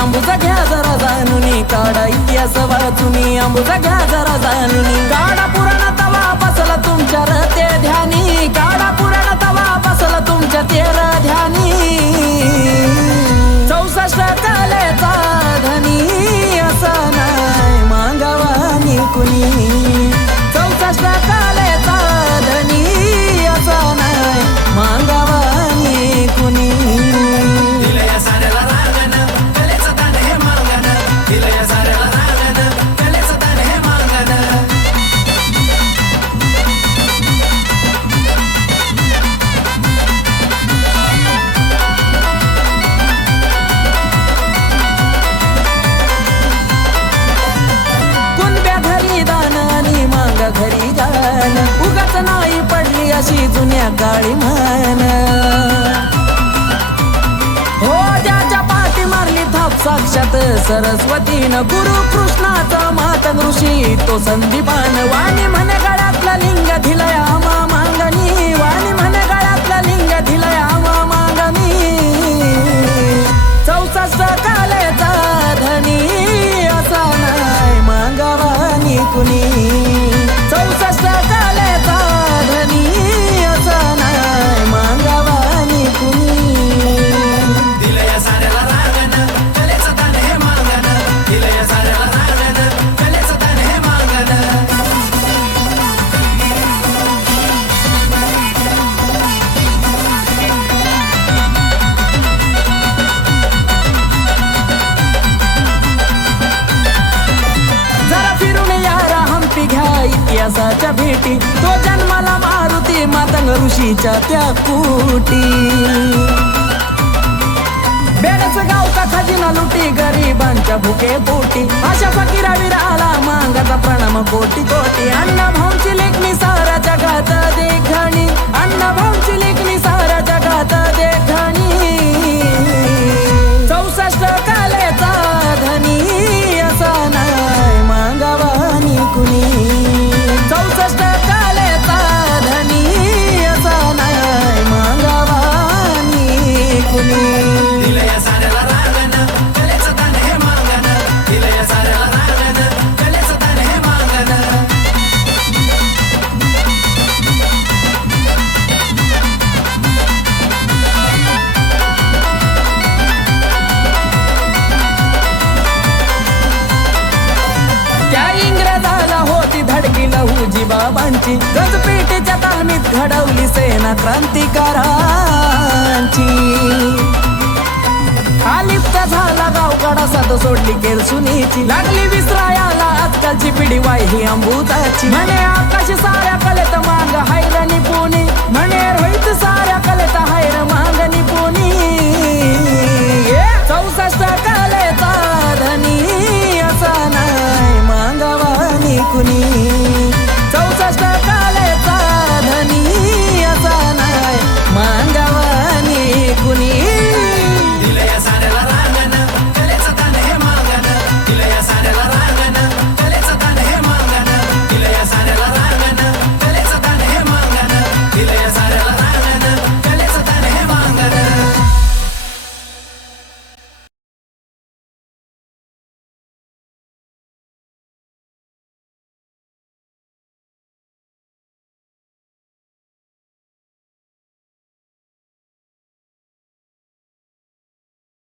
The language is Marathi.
आंबुजा घ्या जरा जाणुनी, काढा इतिहास वाचुनी, आंबुजा घ्या जरा जाणुनी. काढा पुराण तवा बसला तुमच्या रते ध्यानी, काढा पुराण तवा बसला तुमच्या तेर ध्यानी. 64 कलेचा धनी असा नाही मागावानी कुणी, 64 कलेचा धनी असा नाही मागावानी कुणी. घरी गान उगाच नाही पडली अशी जुन्या काळी मान. हो ज्याच्या पाठी मारली थाप साक्षात सरस्वतीनं, गुरु कृष्णाचा मातंग ऋषी तो संदीपान. वाणी म्हणे गळ्यातला लिंग धिलया मा मागणी, वाणी म्हणे गळ्यातला लिंग धिलया मा मागणी. 64 कलेचा धनी असा नाही मागावानी कुणी, 64 कलेचा धनी असा नाही मागावानी कुणी. दिलया साऱ्याला रागन कलेचं दान हे मागन, दिलया साऱ्याला रागन कलेचं दान हे मागन. जरा फिरून यारा हंपी घ्या इतिहासाच्या भेटी, तो जन्माला मारुती मातंग ऋषीच्या त्या कुटी. बेडच गावचा खजिना लुटी गरिबांच्या भुके पोटी, अशा फकीरा विराला मांगाचा प्रणाम कोटी कोटी. अण्णा भाऊंची लेखणी साऱ्या जगात देखणी, अण्णा भाऊंची लेखणी साऱ्या जगात देखणी. 64 कलेचा धनी असा नाही मागावानी कुणी, 64 कलेचा धनी असा नाही मागावानी कुणी. दिलया साऱ्याला रागन कलेचं दान हे मागन, दिलया साऱ्याला रागन कलेचं दान हे मागन. त्या इंग्रजाला होती धडकी लहुजी बाबांची, गजपेटीच्या तालमीत घडवली सेना क्रांतिकारांची. आलिप्त झाला गावकडा साथ सोडली केरसुनीची, लागली विसरायाला आजकालची पिढी वाही अंबुजाची. म्हणे आकाश साऱ्या कलेत मांग हायर निपुणी, म्हणे रोहित साऱ्या कलेत हायर मांग निपुणी.